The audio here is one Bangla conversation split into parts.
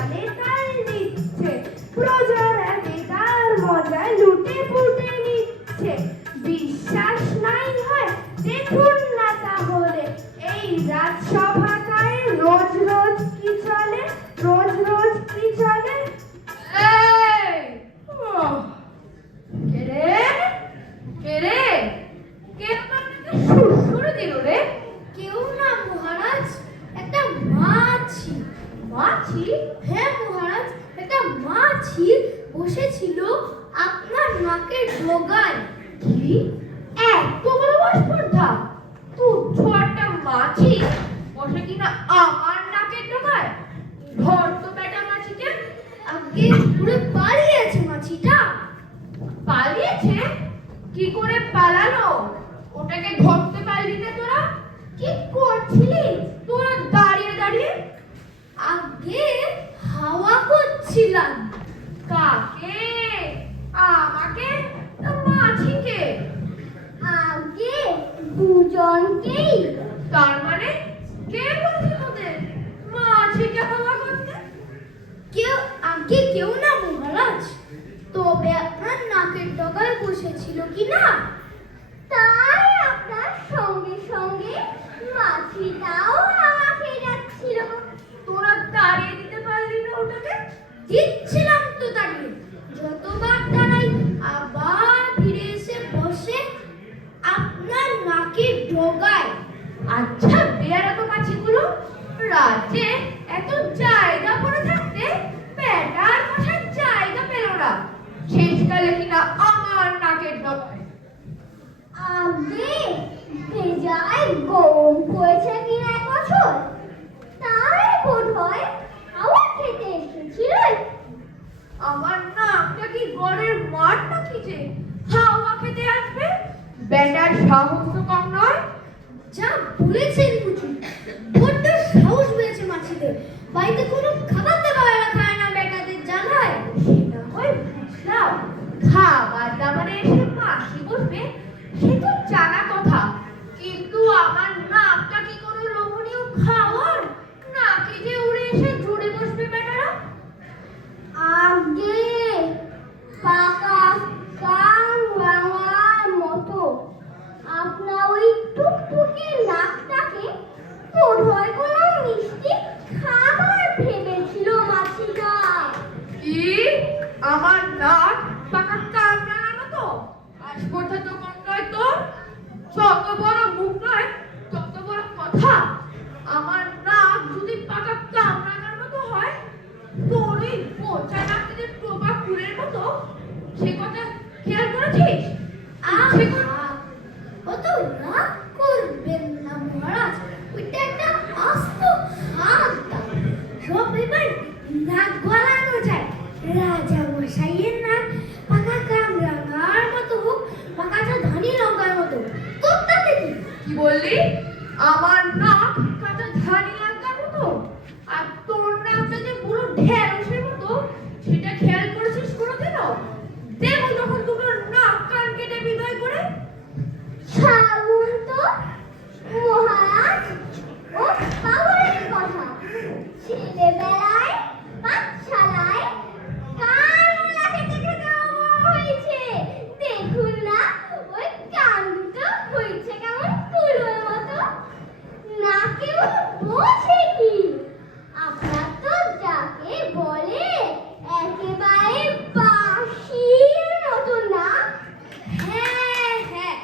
তালে তাল দিচ্ছে, প্রজারা বেতার মজায় লুটে পুটে নিচ্ছে। বিশ্বাস নাই হয় দেখুন না তাহলে এই রাজসভাটায় রোজ রোজ কি চলে, রোজ রোজ কি চলে। এই কে রে, কে রে, কে আপনাকে সুরসুর দিল রে? কেউ না মহারাজ, একটা মাছি। মাছি? হ্যাঁ মহারাজ, একটা মাছি বসেছিল আপনার নাকের ডগায়। কি এত বড় স্পর্ধা? তুচ্ছ একটা মাছি বসে কিনা আমার নাকের ডগায়? ধর তো বেটা মাছিকে। আগে ঘুরে পালিয়েছে মাছিটা। পালিয়েছে? কি করে পালালো? ওটাকে ধরতে পারলি না তোরা? কি করছিলি তোরা দাঁড়িয়ে দাঁড়িয়ে? আগে হাওয়া করছিলাম। কাকে? আমাকে না মাছিকে? আগে দুজনকেই। তার মানে কে বলছে তোদের মাছিকে হাওয়া করতে? কেউ না মহারাজ, তবে আপনার নাকের ডগায় বসেছিল কি না, তাই আপনার সঙ্গে সঙ্গে মাছিটাও হাওয়া খেয়ে যাচ্ছিল। তোরা দাঁড়িয়ে দিতে পারলি না ওটাকে? দিচ্ছিলাম তো দাঁড়িয়ে, যতবার দাঁড়াই আবার ফিরে এসে বসে আপনার নাকের ডগায়। আচ্ছা বেয়ারা তো মাছিগুলো রাজ্যে এত জায়গা পড়ে থাকতে বেটার বসার জায়গা পেল না, শেষকালে কিনা আমার নাকের ডগায়। আগে ভেজায় গরম হয়েছে কিনা এক বছর, তাই বোধ হয় হাওয়া খেতে এসেছিল। আমার নাকটা কি গড়ের মাঠ নাকি যে হাওয়া খেতে আসবে? বেটার সাহস তো কম নয়। যা বলেছেন বুঝি, বড্ড সাহস পেয়েছে মাছিদের। বাড়িতে কোনো খাবার দাবার খায় না বেটাদের জ্বালায়। সেটা হয় বুঝলাম, খাবার দাবারে এসে মাছি বসবে সে তো জানা কথা, কিন্তু আমার নাকটা কি কোনো লোভনীয় খাওয়ার নাকে যে উড়ে এসে জুড়ে বসবে বেটারা? আগে পাকা কান ভাঙার মতো আপনার ওই টুকটুকে নাকটাকে বোধ হয় কোনো মিষ্টি খাবার ভেবেছিল মাছিটা। কি আমার নাক পাকা কামড়ানোর মতো? আসপর্ধা তো কম নয় তোর, যত বড় মুখ নয় তত বড় কথা। আমার নাক যদি পাকা কামড়ানোর মতো হয়, তোর ওই বোঝা নাকটা যে টোপা ফুলের মতো, সে কথা খেয়াল করেছিস? ইচ্ছে করে- অত রাগ করবেন না মহারাজ, ওইটা একটা আস্ত হাত। সব এবার নাক গলানো যায়। রাজা মশাইয়ের নাক পাকা কামরাঙার মতো হোক, পাকাটা ধানি লঙ্কার মতো, তোর তাতে কি? কি বললি? আমার নাক কাঁচা ধানি লঙ্কার মতো, আর তোর নাকটা যে পুরো ঢেঁড়সের মতো, সেটা খেয়াল করেছিস কোনোদিনও? দেবো তখন দুটো নাক কান কেটে বিদায় করে। ছাড়ুন তো মহারাজ, ও পাগলের কথা। ছেলেবেলায় পাঠশালায় কান লাগে দেখে দেওয়া হয়েছে। দেখুন না ওই কান দুটো হয়েছে কেমন তুলোর মতো, নাকেও বোঝে কি। আপনার তো যাকে বলে একেবারে বাঁশির মতো নাক। হ্যাঁ হ্যাঁ,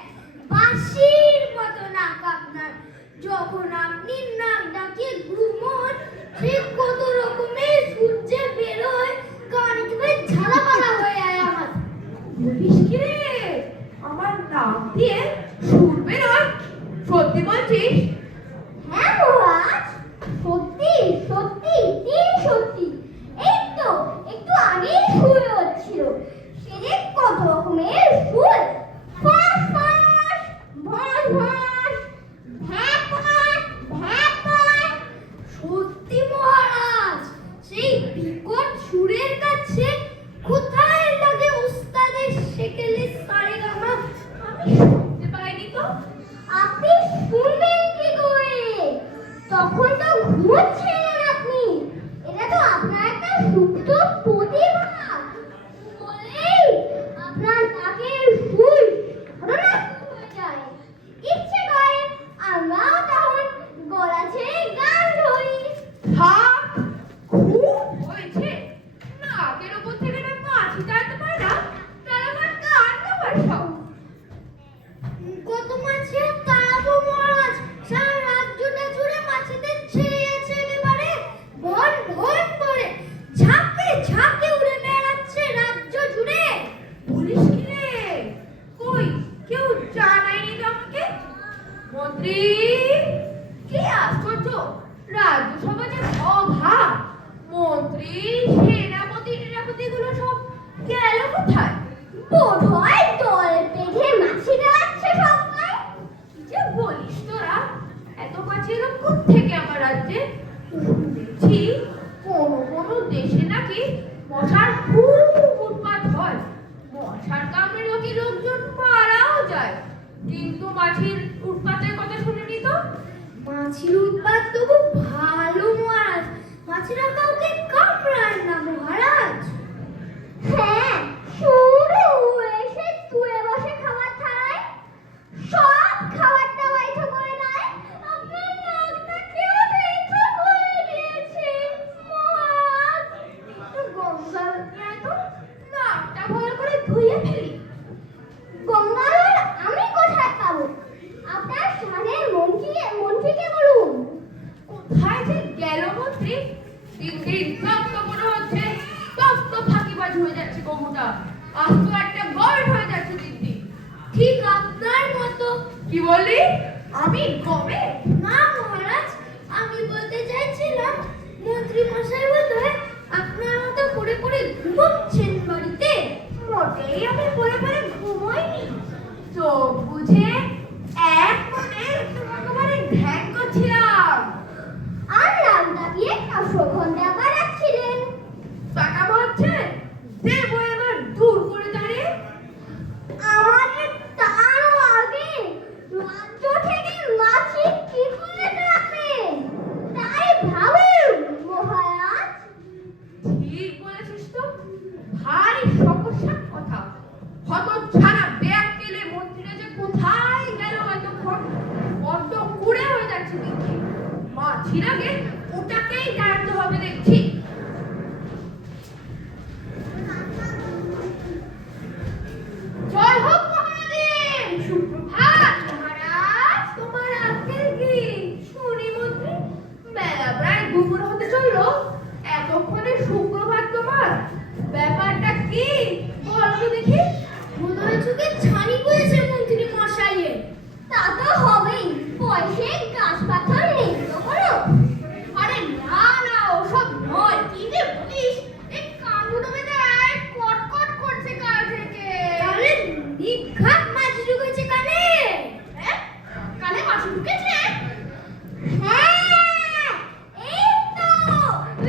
বাঁশির মতো নাক আপনার। যখন আপনি নাক ডাকিয়ে ঘুমোন, সে কত রকমের সূর্যে বেরোয়, কান একেবারে ঝালাপালা হয়ে যায় আমার। বলিস কি রে? আমার নাক দিয়ে সুর বেরোয়? সত্যি বলছিস? হ্যাঁ মহারাজ, সত্যি সত্যি তিন সত্যি। এই তো একটু আগেই শুরু হচ্ছিল, সে যে কত রকমের সুর। ফাঁস ফাঁস, ভাস ভাস, ভ্যাপট ভ্যাপট। সত্যি মহারাজ, সেই বিকট সুরের কাছে কোথায় লাগে ওস্তাদের সেকেলে সারেগামা? আমি শুনতে পাইনি তো। আপনি শুনবেন কি করে? তখন তো ঘুমোচ্ছিলেন আপনি। এটা তো সুপ্ত প্রতিভা বলেই আপনার নাকের ফুল ঘটনা শুরু হয়ে যায়। ইচ্ছে করে আমরাও তখন গলা ছেড়ে গান ধরি। থাক, খুব হয়েছে। নাকের উপর থেকে না মাছি টানতে পারে না, তার আবার গান গাবার শখ। কত মাছে তাড়াবো মহারাজ, সারা রাজ্যটা জুড়ে মাছেদের ছেড়ে আছে একেবারে ভন ভন করে ঝাঁকে ঝাঁকে উড়ে বেড়াচ্ছে রাজ্য জুড়ে। বলিস কি রে? কই, কেউ জানায়নি তো আমাকে? মন্ত্রী, কি আশ্চর্য! রাজ্যসভা যে অভাব, মন্ত্রী, সেনাপতি টেনাপতি গুলো সব গেল কোথায়? বোধ হয় দল বেঁধে মাছি দাঁড়াচ্ছে সবাই। কি যে বলিস তোরা! এত মাছি এলো কোত্থেকে আমার রাজ্যে? শুনেছি কোনো কোনো দেশে নাকি মশার খুব উৎপাত হয়, মশার কামড়ে নাকি লোকজন মারাও যায়। কিন্তু মাছির উৎপাতের কথা শুনিনি তো। মাছির উৎপাত তো খুব ভালো মহারাজ, মাছিরা কাউকে কামড়ায় না মহারাজ। হ্যাঁ, শুরু এসে শুয়ে বসে খাবার খায়, সব খাবার দাবার করে নেয়। আপনার নাকটাকেও বেঁধে করে দিয়েছে মহারাজ। একটু গঙ্গা নিয়ে আয় তো, নাকটা ভালো করে ধুয়ে ফেলি। গঙ্গাধর আমি কোথায় পাবো? আপনার সামনের মন্ত্রীকে বলুন। কোথায় যে গেল মন্ত্রী? দিন দিন তত বড় হচ্ছে, তত ফাঁকিবাজ হয়ে যাচ্ছে গমটা। আজ তো একটা গর্ড হয়ে যাচ্ছে দিন দিন। ঠিক আপনার মতো। কি বললি? আমি গমে? না মহারাজ, আমি বলতে চাইছিলাম মন্ত্রী মশাই বোধহয় আপনার মতো করে করে ঘুমোচ্ছেন বাড়িতে। মোটেই আমি পরে পরে ঘুমোইনি। চোখ বুঝে এক মনে তোমাকে ধ্যান করছিলাম। আর নাম দাবিয়ে অশ্বগন্ধা বাড়াচ্ছিলেন। টাকা হচ্ছে দেবো এবার দূর করে দাঁড়িয়ে। আমাদের তারও আগে রাজ্য থেকে মাছি কি করে রাখবেন তাই ভাবেন মহারাজ। ঠিক বলেছিস তো, ভারী সমস্যার কথা। হত ছাড়া ব্যাগ গেলে মন্ত্রীরা যে কোথায় গেল এতক্ষণ, বড্ড কুড়ে হয়ে যাচ্ছে দেখছি। মাছির আগে ওটাকেই দাঁড়াতে হবে দেখছি। জয় হোক মহাদেব! সুপ্রভাত মহারাজ! তোমার আজকের কি শুনি মন্ত্রী? বেলা প্রায় দুপুর হতে চললো, এতক্ষণে সুপ্রভাত তোমার? ব্যাপারটা কি বলো তো দেখি। বোধহয় চোখে ছানি পড়েছে মন্ত্রী মশাইয়ের। তা তো হবেই, বয়সে গাছ পাথর নেই তো কোনো। আরে না না, ওসব নয়। কি যে বলিস! এই কানগুলো বেঁধে কটকট করছে কাল থেকে। তাহলে নিঘাত মাছি ঢুকেছে কানে। হ্যাঁ, কানে মাছি ঢুকেছে? হ্যাঁ, এই তো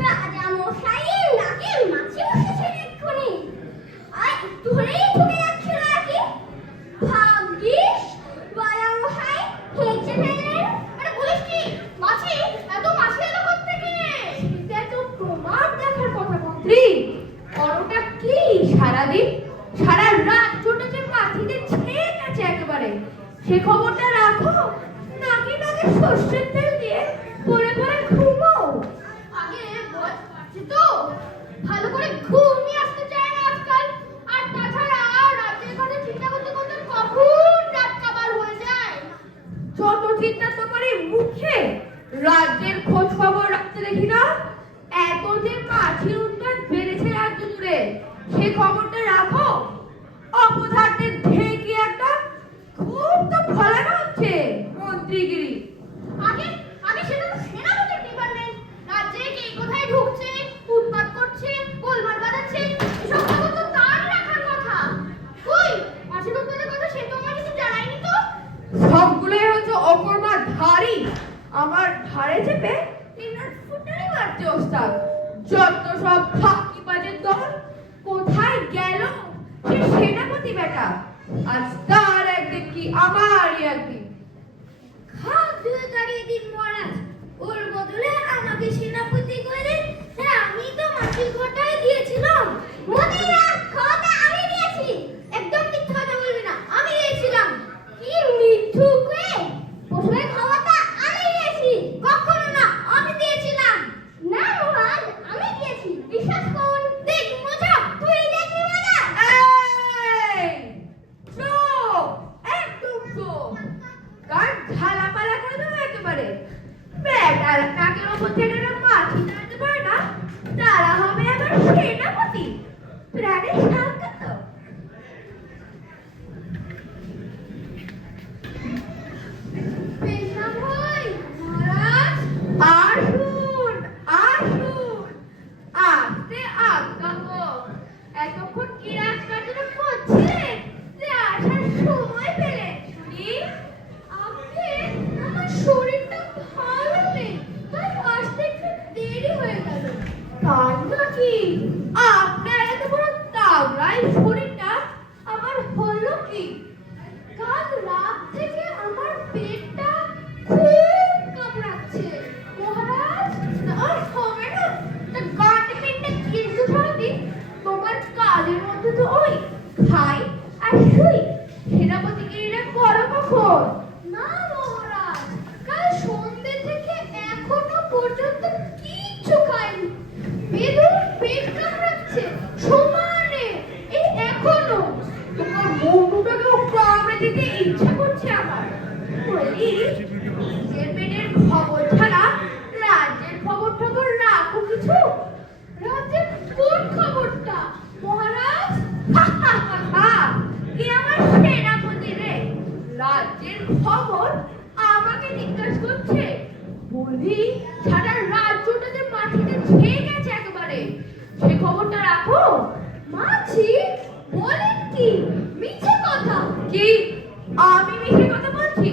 রাজা মশাইয়ের নাকে মাছি বসেছে এক্ষুনি। আর ধরেই ঢুকে যাচ্ছিল আর কি। ভাগ্যিস রাজা মশাই হেঁচে ফেললেন। আরে বলিস কি? মাছি? এত মাছি এলো কোত্থেকে? সেটা তো তোমার দেখার কথা মন্ত্রী। করোটা কি সারাদিন? সারা রাজ্যটা যে মাছিতে ছেয়ে গেছে একেবারে। সে খবরটা রাখো, নাকি নাকি সর্ষের তেল দিয়ে পরে পরে ঘুমাও। আগে বয়স বাড়ছে তো, ভালো করে ঘুমিয়ে আসতে চায় না আজকাল। আর তাছাড়া রাজ্যের কথা চিন্তা করতে করতে কখন রাত কাবার হয়ে যায়। যত চিন্তা তোমার এই মুখে, রাজ্যের খোঁজ খবর রাখতে দেখি না। এত যে মাছির উৎপাত বেড়েছে রাজ্য জুড়ে, সে খবরটা রাখো। অপদার্থের ঢেকি একটা, খুব তো ফলানো হচ্ছে মন্ত্রীগিরি। আগে আগে সেটা তো সেনাপতির ডিপার্টমেন্ট। রাজ্যে কে কোথায় ঢুকছে, উৎপাত করছে, গোলমাল বাজাচ্ছে, এসব খবর তো তারই রাখার কথা। কই, মাছির উৎপাতের কথা সে তো আমার কিছু জানায়নি তো। সবগুলোই হচ্ছে অকর্মা ধারী, আমার ধারে চেপে তিনার ফুটানি মারতে ওস্তাদ। যত সব ফাঁকিবাজের দল, কোথায় গেল সে সেনাপতি বেটা? আজ তার একদিন কি আমারই একদিন। খাপ ধুয়ে তাড়িয়ে দিন মহারাজ, ওর বদলে আমাকে সেনাপতি করে দিন। হ্যাঁ, আমি তো মাটির ঘর সেনাপতি প্রাণের সাক্ষাৎ। পেশা ভাই মহারাজ আসুন আসুন, আসতে আজ্ঞা হোক। এতক্ষণ কি রাজকার্য করছিলেন যে আসার সময় পেলেন শুনি? আপনি আমার শরীরটা ভালো নেই তাই আসতে একটু দেরি হয়ে গেল। তাই নাকি? আপনার এত বড় তাগড়াই শরীরটা আমার হলো কি? কাল রাত থেকে আমার পেটটা খুব কামড়াচ্ছে মহারাজ। আর হবে না, তা গাঁটে পেটটা কিন্তু সারাদিন তোমার কাজের মধ্যে তো ওই খাই আর শুই। সেনাপতিগিরিটা করো কখন? না মহারাজ, কাল সন্ধ্যে থেকে এখনো পর্যন্ত কিচ্ছু খাইনি। বেদুর পেট কামড়াচ্ছে সমানে, এই এখনো। তোমার বন্ধুটাকেও কামড়ে দিতে ইচ্ছা করছে আমার। বলি, নিজের পেটের খবর ছাড়া রাজ্যের খবর টবর রাখো কিছু? রাজ্যের কোন খবরটা মহারাজ? কি আমার সেনাপতি রে, রাজ্যের খবর আমাকে জিজ্ঞাসা করছে। বলি, সারা রাজ্যটা যে মাটিতে ছেয়ে গেছে একেবারে, সে খবরটা রাখো। মাছি বলেন কি? মিছে কথা। কি আমি মিথ্যে কথা বলছি?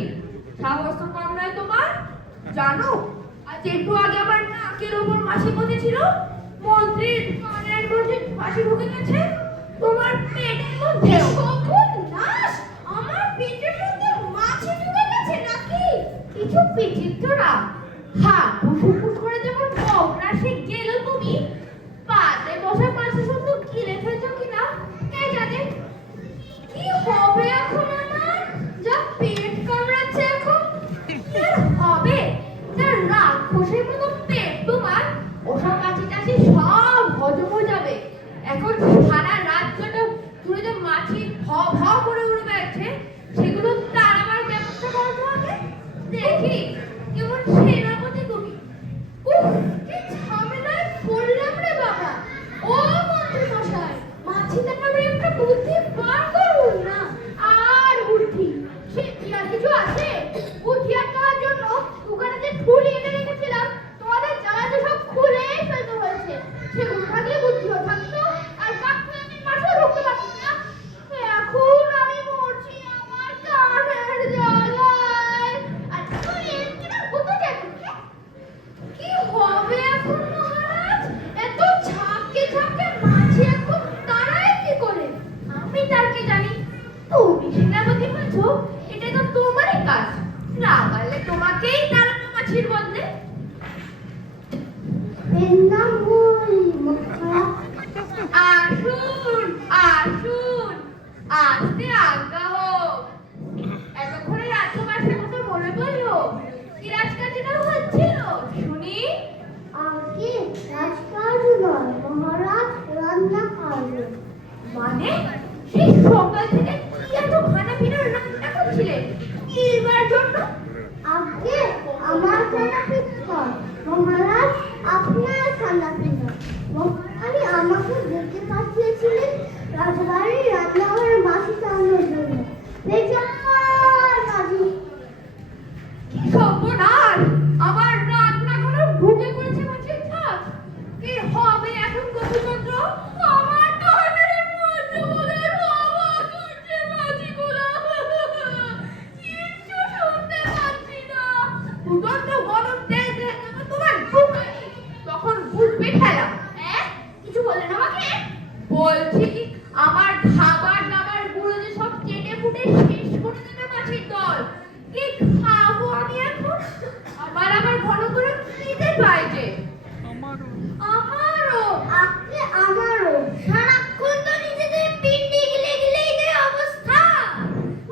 সাহস তো কম নয় তোমার। জানো, আজ একটু আগে আমার নাকের ওপর মাছি বসেছিল, মন্ত্রীর কানের মধ্যে মাছি ঢুকে গেছে, তোমার পেটের মধ্যেও। কখন নাশ আমার পেটের মধ্যে মাছি ঢুকে গেছে নাকি? কিছু বিচিত্ররা হাত ফুসফুস করে যেমন অগ্রাসে গেল, তুমি পাতে বসা মাছে শুধু গিলে ফেলছো কিনা কে জানে। কি হবে এখন আমার? যা পেট কামড়াচ্ছে এখন। কি আর হবে? যা রাক্ষসের মতো পেট তোমার, ওসব মাছি টাছি সব হজম হয়ে যাবে। এখন সারা রাজ্যটা জুড়ে যে মাছি ভ ভ করে উড়ে বেড়াচ্ছে, সেগুলো তাড়াবার ব্যবস্থা করো তো আগে। দেখি কেমন সেনাপতি তুমি। উফ, কি ঝামেলায় পড়লাম রে বাবা। ও মন্ত্রী মশাই, মাছি তাড়ানোর একটা বুদ্ধি বার করুন না। আর বুদ্ধি সে কি আর কিছু আছে? বুদ্ধি আর দেওয়ার জন্য দোকানে যে ঠুলি এনে রেখেছিলাম, তোমাদের জানাতে সব খুলেই ফেলতে হয়েছে। সেগুলো থাকলে বুদ্ধিও থাকতো, আর কাকু আমি মাঠেও ঢুকতে পারতাম না। এখন আমি মরছি আমার কানের জ্বালায়। আর তুই এমনি না হতো কেন? কি হবে এখন মহারাজ? এত ঝাঁকে ঝাঁকে মাছি এখন তাড়ায় কি করে? আমি তার কি জানি? তুমি সেনাপতি বলছো, এটা তো তোমারই কাজ। না পারলে তোমাকেই তাড়ানো মাছির বদলে। এর নাম বই মহারাজ। আসুন আসুন, আসতে আজ্ঞা হোক। এতক্ষণে রাজ্যবাসীর কথা মনে পড়লো? কি রাজকার্যটা হচ্ছিল শুনি? আগে রাজকাজ নয় মহারাজ, রান্না কাজ। মানে সেই সকাল থেকে কি এত খানা পিনার রান্না করছিলেন কিবার জন্য? আগে আমার খানা পিঠা মহারাজ, আপনার খানা পিঠা। মহারানী আমাকে দেখে পাঠিয়েছিলেন রাজবাড়ির রান্নাঘরে মাছি টানানোর জন্য। বেচার মাঝি। কি সর্বনাশ! আমার রান্নাঘরে ঢুকে পড়েছে মাছির ছাপ। কি হবে এখন গোপীচন্দ্র? আমার কানের মধ্যে বোধহয় হাওয়া করছে মাছিগুলো। কিচ্ছু শুনতে পাচ্ছি না। উদণ্ড গরম তেল দিয়ে আমার তোমার বুকে, তখন বুঝবে ঠেলা। কিছু বললেন আমাকে? বলছি আমার খাবার দাবার গুলো যে সব চেটে ফুটে শেষ করে দেবে মাছির দল। কি খাবো আমি এখন? আমার ঘন করে খিদে পাইছে। আমারও আপনি আমারও সারাক্ষণ তো নিজেদের পিন্ডি গিলে গিলেই যে অবস্থা।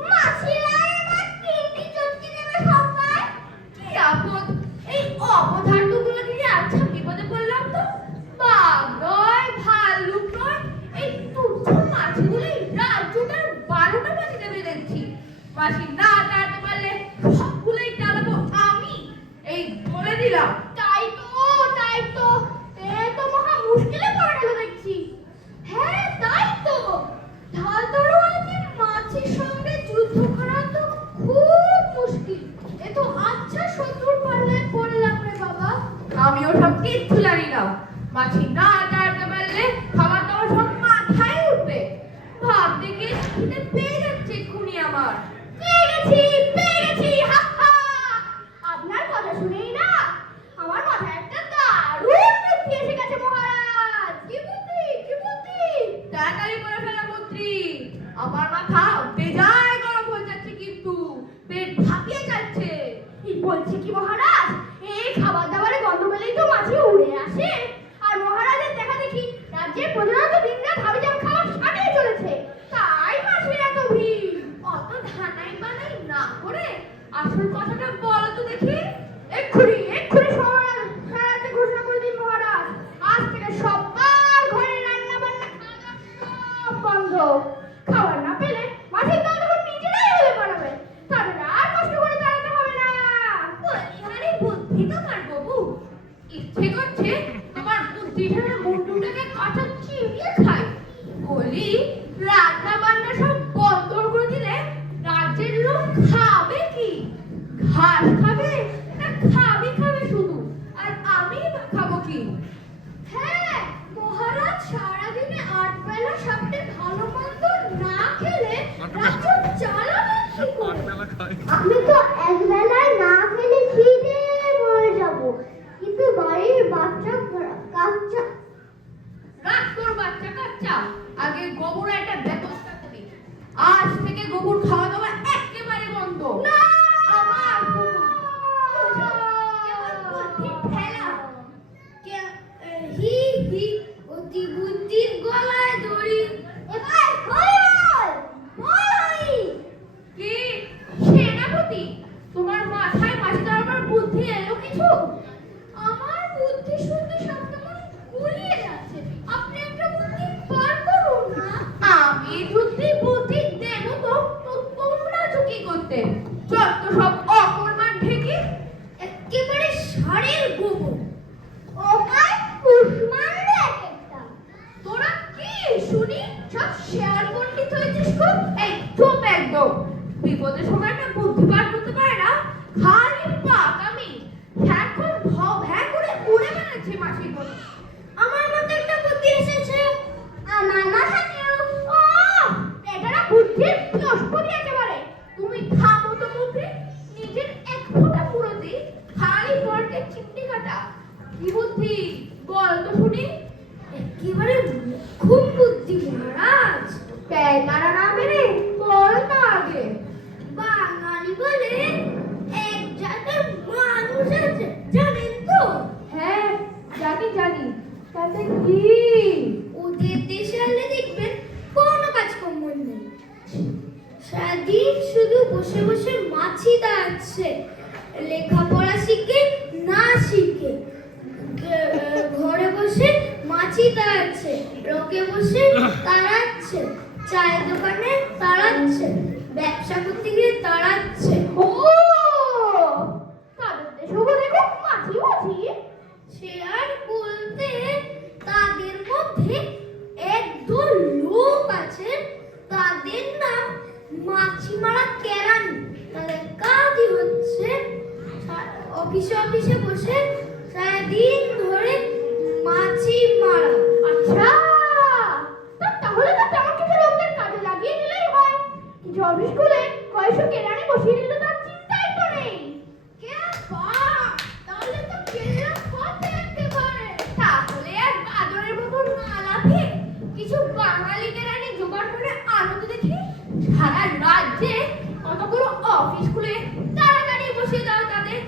মাছিরা এবার পিন্ডি চটকে নেবে সবাই। কি আপদ! এই অপদার্থগুলো দিয়ে আচ্ছা বিপদে পড়লাম তো। বাঘ নয়, ভাল্লুক নয়, এই তুচ্ছ মাছিগুলোই রাজ্যটার 12টা বাজিতে বেঁধেছি। মাছি না তাড়াতে পারলে সবগুলোই তাড়াবো আমি, এই বলে দিলাম। তাই তো এ তো মহা মুশকিলে পড়ে গেল দেখছি। না তাড়াতে পারলে খাবার দাবার সব মাথায় উঠবে। ভাবতে গিয়ে খিদে পেয়ে যাচ্ছে এক্ষুনি আমার। পেয়ে গেছি, হা হা। আপনার কথা শুনেই না আমার মাথায় একটা দারুণ বুদ্ধি এসে গেছে মহারাজ। কি বুদ্ধি, কি বুদ্ধি? তাড়াতাড়ি করে ফেলা মন্ত্রী, আমার মাথা বেজায় গরম হয়ে যাচ্ছে, কিন্তু পেট ভাপিয়ে যাচ্ছে। এই বলছি কি মহারাজ, এই খাবার দাবারে গন্ধ পেলেই তো মাছি উড়ে আসে। আর মহারাজের দেখা দেখি রাজ্যের প্রধানত দিনরাত হাবিজাবি খাবার সাটিয়ে চলেছে, তাই মাছির এত ভিড়। অত ধানাই বানাই না করে আসল কথাটা বলো তো দেখি। এক্ষুনি সারাতে ঘোষণা করে দিন মহারাজ, আজ থেকে সবার ঘরে রান্না বান্না খাওয়া দাওয়া সব বন্ধ। খাবার না পেলে মাছির দল তখন নিজেরাই হলে পাঠাবে, তাদের আর কষ্ট করে দাঁড়াতে হবে না। বলিহারি বুদ্ধি তোমার বাবু, ইচ্ছে করছে তোমার বুদ্ধিটাকে মুন্ডুটাকে কাঁচা চিবিয়ে খাই। বলি রান্না বান্না সব বন্ধ করে দিলে রাজ্যের লোক খাবে কি? ঘাস খাবে না খাবে শুধু, আর আমি বা খাবো কি? হ্যাঁ মহারাজ, সারাদিনে 8 বেলা সাপটে ভালো মন্দ না খেলে রাজ্য চালাবেন কি করে? আমি তো এক বেলায় না খেলে খিদে মরে যাব, কিন্তু বাড়ির বাচ্চা কাচ্চা। রাত তোর বাচ্চা কাচ্চা, আগে গোবর একটা ব্যবস্থা করি। আজ থেকে গোবর খাওয়া দাওয়া একেবারে বন্ধ। না! আমার কেমন বুদ্ধির ঠেলা। হি হি, অতি বুদ্ধির গলায় দড়ি। এবার বল। কি সেনাপতি, তোমার মাথায় মাছি ধরবার বুদ্ধি এলো কিছু? আমার বুদ্ধি শুনতে সব কেমন গুলিয়ে যাচ্ছে, আপনি একটা বুদ্ধি বার করুন না। আমি বুদ্ধি দেব তো, তোমরা চুকি করতে যত সব অকর্মার ঢেকে। একেবারে ষাঁড়ের গোবর, ওকাই কুসমান এক একটা। তোরা কি শুনি সব শেয়ার পণ্ডিত হয়েছিস খুব? এই চুপ একদম। বিপদের সময় একটা বুদ্ধি বার করতে পারে না, খালি পাকামি। এখন ভ্যাঁ করে উড়ে বেড়াচ্ছে মাছিগুলো। আমার মাথায় একটা বুদ্ধি এসেছে। আমার মাথাতেও। ও, এটা না বুদ্ধির লস্করি একেবারে। তুমি থামো তো মন্ত্রী, নিজের এক ফোঁটা পুরোতে খালি পরকে চিমটি কাটা। কি বুদ্ধি বল তো শুনি। একেবারে খুব বুদ্ধি মহারাজ। প্যাঁদারা না মেরে বল না আগে। বাঙালি বলে এক জাতের মানুষ আছে, জানেন তো? হ্যাঁ জানি, তাতে কি? ওদের দেশে আলে দেখবেন কোনো কাজকর্ম নেই, সারাদিন শুধু বসে বসে মাছি তাড়াচ্ছে, লেখাপড়া শিখে না শিখে ঘরে বসে মাছি তাড়াচ্ছে, রোকে বসে তাড়াচ্ছে, চায়ের দোকানে তাড়াচ্ছে, ব্যবসা করতে গিয়ে তাড়াচ্ছে। ও তাদের দেশেও দেখো মাছি। সে আর বলতে, তাদের মধ্যে একদল লোক আছে, তাদের নাম মাছি মারা কেরানি। তাদের কাজই হচ্ছে অফিসে বসে সারাদিন ধরে মাছি মারা। আচ্ছা, তাহলে তো তেমন কিছু লোকদের কাজে লাগিয়ে দিলেই হয়। কিছু অফিস খুলে কয়েকশো কেরানি বসিয়ে দিলে তার চিন্তাই তো নেই। কে বাপ, তাহলে তো কেল্লা ফতে একেবারে। তাহলে আর বাদরের মতন না লাফে কিছু বাঙালি কেরানি জোগাড় করে আনো তো দেখি। সারা রাজ্যে কতগুলো অফিস খুলে তাড়াতাড়ি বসিয়ে দাও তাদের।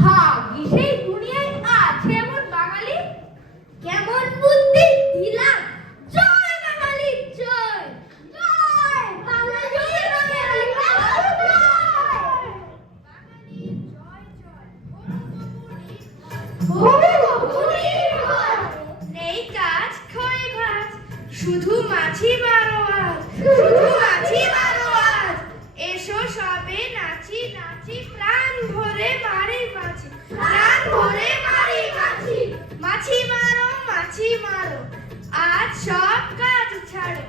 ভাগ্যি সেই দুনিয়ায় আছে এমন বাঙালি। কেমন বুদ্ধি দিলাম। জয় বাঙালি, জয় জয় বাঙালি, জয় বাঙালি, জয় জয়। নেই কাজ খয়ে ভাজ, শুধু মাছি মারো আজ, শুধু মাছি মারো আজ। এসো সবে নাচি নাচি, প্রাণ ভরে মারি মাছি, প্রাণ ভরে মারি মাছি। মাছি মারো আজ সব কাজ ছাড়ো,